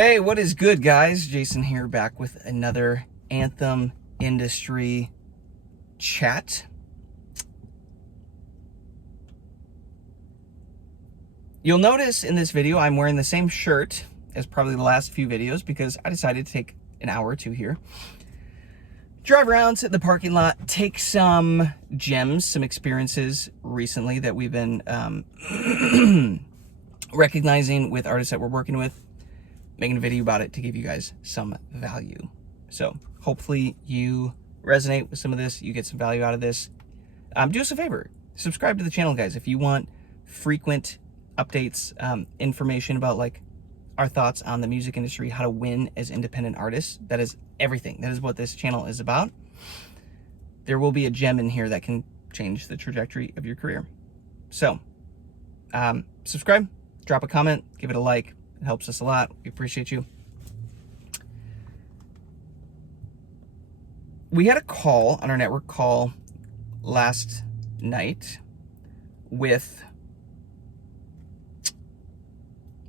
Hey, what is good, guys? Jason here, back with another Anthem industry chat. You'll notice in this video I'm wearing the same shirt as probably the last few videos because I decided to take an hour or two here, drive around, sit in the parking lot, take some gems, some experiences recently that we've been recognizing with artists that we're working with, making a video about it to give you guys some value. So hopefully you resonate with some of this, you get some value out of this. Do us a favor, subscribe to the channel, guys. If you want frequent updates, information about like our thoughts on the music industry, how to win as independent artists, that is everything. That is what this channel is about. There will be a gem in here that can change the trajectory of your career. So subscribe, drop a comment, give it a like. It helps us a lot. We appreciate you. We had a call on our network call last night with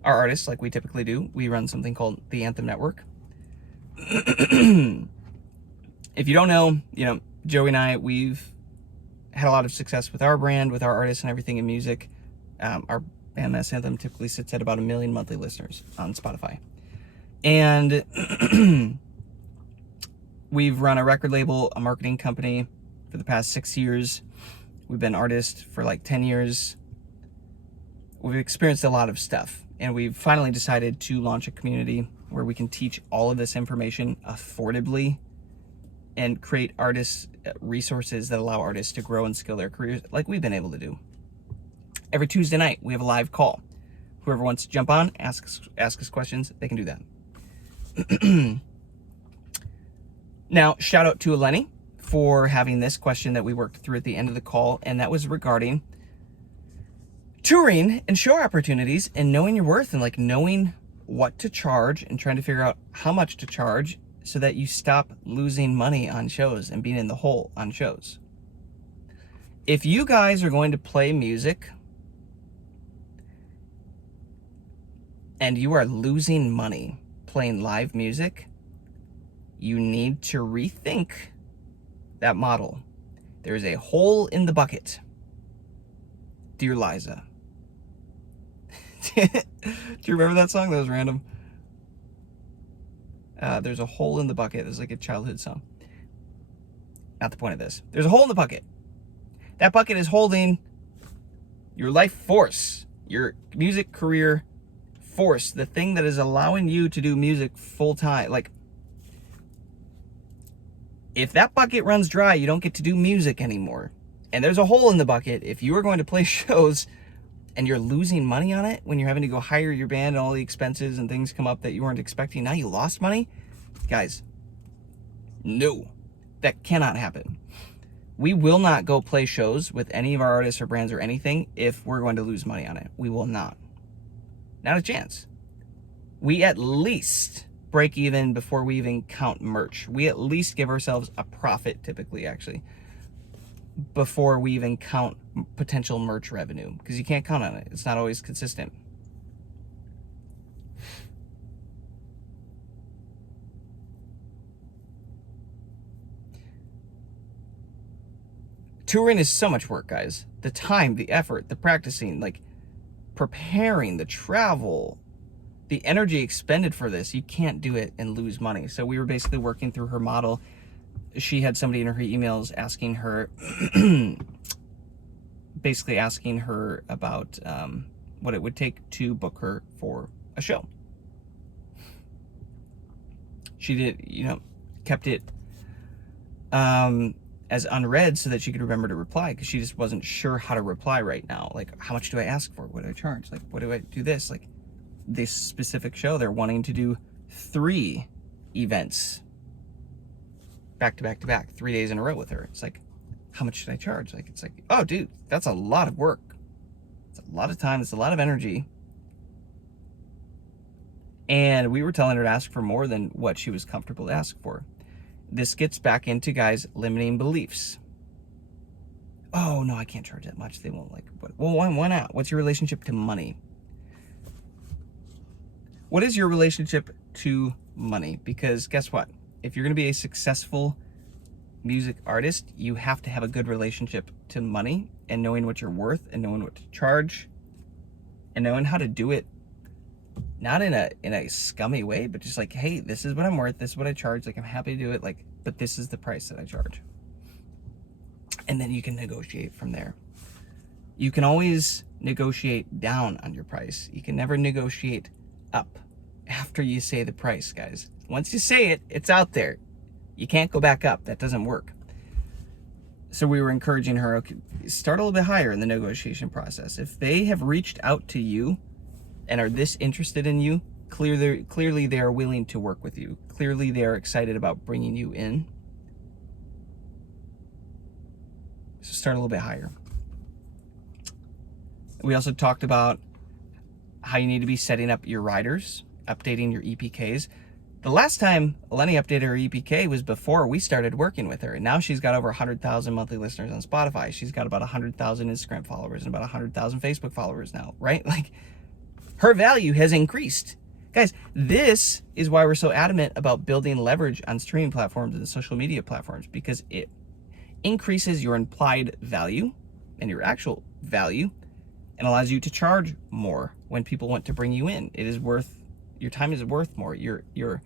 our artists, like we typically do. We run something called the Anthem Network. If you don't know, Joey and I, we've had a lot of success with our brand, with our artists and everything in music. Our MS Anthem typically sits at about 1 million monthly listeners on Spotify. And we've run a record label, a marketing company for the past 6 years. We've been artists for like 10 years. We've experienced a lot of stuff, and we've finally decided to launch a community where we can teach all of this information affordably and create artists resources that allow artists to grow and scale their careers like we've been able to do. Every Tuesday night, we have a live call. Whoever wants to jump on, ask us questions, they can do that. Now, shout out to Eleni for having this question that we worked through at the end of the call, and that was regarding touring and show opportunities and knowing your worth and like knowing what to charge and trying to figure out how much to charge so that you stop losing money on shows and being in the hole on shows. If you guys are going to play music and you are losing money playing live music, you need to rethink that model. There is a hole in the bucket. Dear Liza. Do you remember that song? That was random. There's a hole in the bucket. It's like a childhood song. Not the point of this. There's a hole in the bucket. That bucket is holding your life force, your music career force, the thing that is allowing you to do music full time. Like, if that bucket runs dry, you don't get to do music anymore. And there's a hole in the bucket. If you are going to play shows and you're losing money on it, when you're having to go hire your band and all the expenses and things come up that you weren't expecting, now you lost money, guys, no, that cannot happen. We will not go play shows with any of our artists or brands or anything if we're going to lose money on it. We will not. Not a chance. We at least break even before we even count merch. We at least give ourselves a profit, typically, actually, before we even count potential merch revenue, because you can't count on it. It's not always consistent. Touring is so much work, guys. The time, the effort, the practicing, like preparing, the travel, the energy expended for this, you can't do it and lose money. So we were basically working through her model. She had somebody in her emails asking her, basically asking her about what it would take to book her for a show. She did, kept it as unread so that she could remember to reply, because she just wasn't sure how to reply right now. Like, how much do I ask for? What do I charge? Like, what do I do this? Like, this specific show, they're wanting to do 3 events back to back to back, 3 days in a row with her. It's like, how much should I charge? Like, it's like, oh, dude, that's a lot of work. It's a lot of time. It's a lot of energy. And we were telling her to ask for more than what she was comfortable to ask for. This gets back into, guys, limiting beliefs. Oh, no, I can't charge that much. They won't like, well, why not? What's your relationship to money? What is your relationship to money? Because guess what? If you're going to be a successful music artist, you have to have a good relationship to money and knowing what you're worth and knowing what to charge and knowing how to do it, not in a scummy way, but just like, hey, this is what I'm worth, this is what I charge, like I'm happy to do it, like, but this is the price that I charge. And then you can negotiate from there. You can always negotiate down on your price. You can never negotiate up after you say the price, guys. Once you say it, it's out there. You can't go back up. That doesn't work. So we were encouraging her, okay, start a little bit higher in the negotiation process. If they have reached out to you and are this interested in you, clearly they are willing to work with you. Clearly they are excited about bringing you in. So start a little bit higher. We also talked about how you need to be setting up your riders, updating your EPKs. The last time Lenny updated her EPK was before we started working with her. And now she's got over 100,000 monthly listeners on Spotify. She's got about 100,000 Instagram followers and about 100,000 Facebook followers now, right? Like, her value has increased. Guys, this is why we're so adamant about building leverage on streaming platforms and social media platforms, because it increases your implied value and your actual value and allows you to charge more when people want to bring you in. It is worth, your time is worth more. Your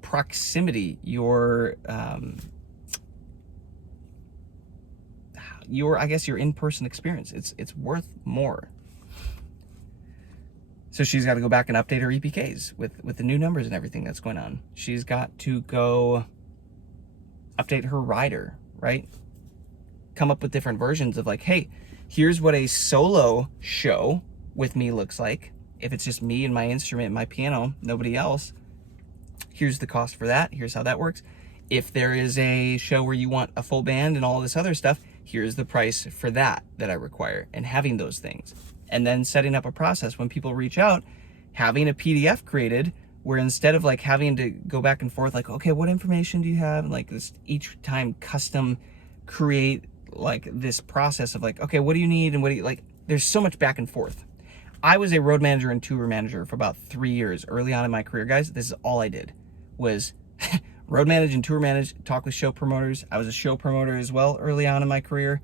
proximity, your I guess your in-person experience, it's worth more. So she's got to go back and update her EPKs with the new numbers and everything that's going on. She's got to go update her rider, right? Come up with different versions of like, hey, here's what a solo show with me looks like. If it's just me and my instrument and my piano, nobody else, here's the cost for that. Here's how that works. If there is a show where you want a full band and all this other stuff, here's the price for that I require, and having those things. And then setting up a process when people reach out, having a PDF created where instead of like having to go back and forth, like, okay, what information do you have? And like this each time custom create like this process of like, okay, what do you need? And what do you like, there's so much back and forth. I was a road manager and tour manager for about 3 years early on in my career, guys. This is all I did was road manage and tour manage, talk with show promoters. I was a show promoter as well early on in my career.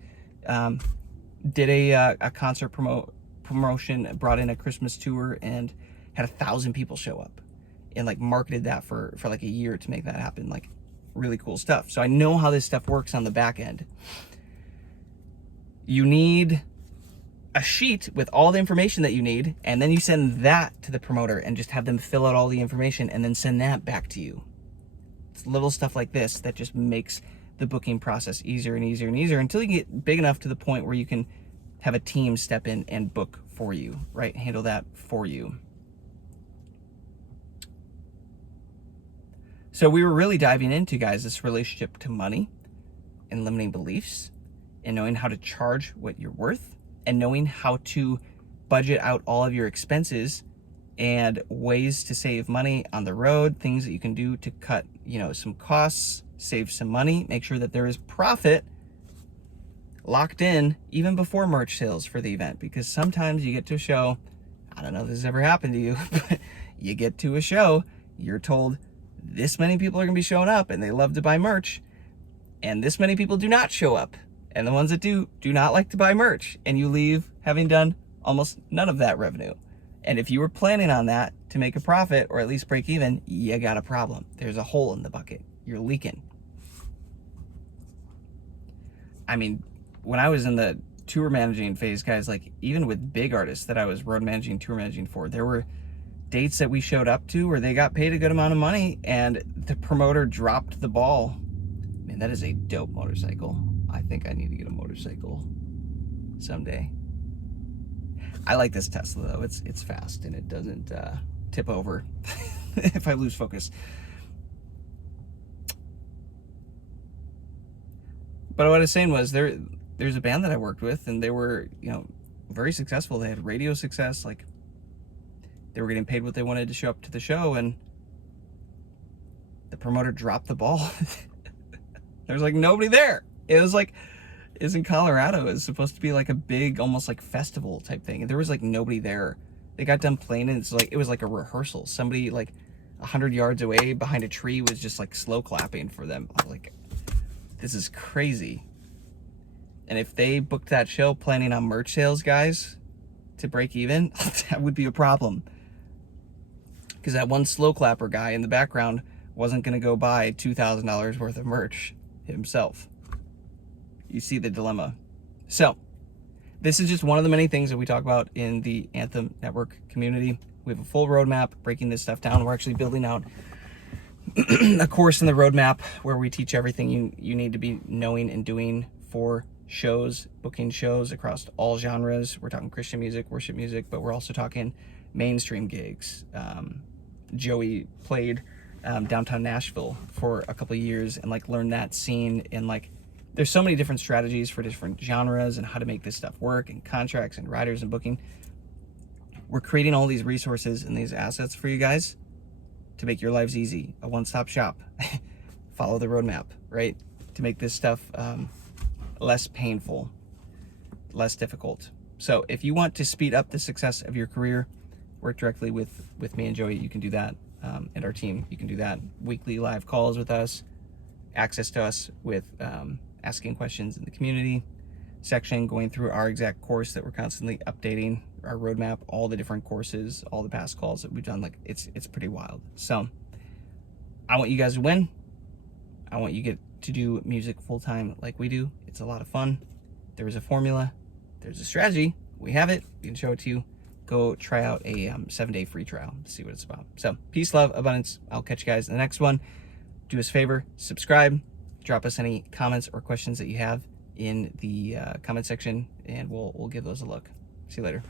Did a concert promotion, brought in a Christmas tour and had 1,000 people show up and like marketed that for like a year to make that happen. Like really cool stuff. So I know how this stuff works on the back end. You need a sheet with all the information that you need, and then you send that to the promoter and just have them fill out all the information and then send that back to you. It's little stuff like this that just makes the booking process easier and easier and easier until you get big enough to the point where you can have a team step in and book for you, right? Handle that for you. So we were really diving into, guys, this relationship to money and limiting beliefs and knowing how to charge what you're worth and knowing how to budget out all of your expenses and ways to save money on the road, things that you can do to cut, some costs, save some money, make sure that there is profit locked in even before merch sales for the event. Because sometimes you get to a show, I don't know if this has ever happened to you, but you get to a show, you're told this many people are gonna be showing up and they love to buy merch, and this many people do not show up. And the ones that do not like to buy merch, and you leave having done almost none of that revenue. And if you were planning on that to make a profit or at least break even, you got a problem. There's a hole in the bucket. You're leaking. I mean, when I was in the tour managing phase, guys, like even with big artists that I was road managing, tour managing for, there were dates that we showed up to where they got paid a good amount of money and the promoter dropped the ball. Man, that is a dope motorcycle. I think I need to get a motorcycle someday. I like this Tesla though. It's fast and it doesn't tip over if I lose focus. But what I was saying was there's a band that I worked with and they were, very successful. They had radio success. Like they were getting paid what they wanted to show up to the show, and the promoter dropped the ball. There's like nobody there. It was like, it's in Colorado. It's supposed to be like a big, almost like festival type thing. And there was like nobody there They got done playing, and it was like a rehearsal. Somebody like 100 yards away behind a tree was just like slow clapping for them. I was like, this is crazy. And if they booked that show planning on merch sales, guys, to break even, that would be a problem. Because that one slow clapper guy in the background wasn't going to go buy $2,000 worth of merch himself. You see the dilemma. So, this is just one of the many things that we talk about in the Anthem Network community. We have a full roadmap breaking this stuff down. We're actually building out a course in the roadmap where we teach everything you need to be knowing and doing for shows, booking shows across all genres. We're talking Christian music, worship music, but we're also talking mainstream gigs. Joey played downtown Nashville for a couple of years and like learned that scene, and like there's so many different strategies for different genres and how to make this stuff work, and contracts and riders and booking. We're creating all these resources and these assets for you guys to make your lives easy, a one-stop shop. Follow the roadmap, right? To make this stuff less painful, less difficult. So if you want to speed up the success of your career, work directly with me and Joey, you can do that. And our team, you can do that. Weekly live calls with us, access to us with asking questions in the community section, going through our exact course that we're constantly updating, our roadmap, all the different courses, all the past calls that we've done. Like it's pretty wild. So I want you guys to win. I want you to get to do music full time like we do. It's a lot of fun. There is a formula. There's a strategy. We have it. We can show it to you. Go try out a 7-day free trial to see what it's about. So peace, love, abundance. I'll catch you guys in the next one. Do us a favor, subscribe, drop us any comments or questions that you have in the comment section, and we'll give those a look. See you later.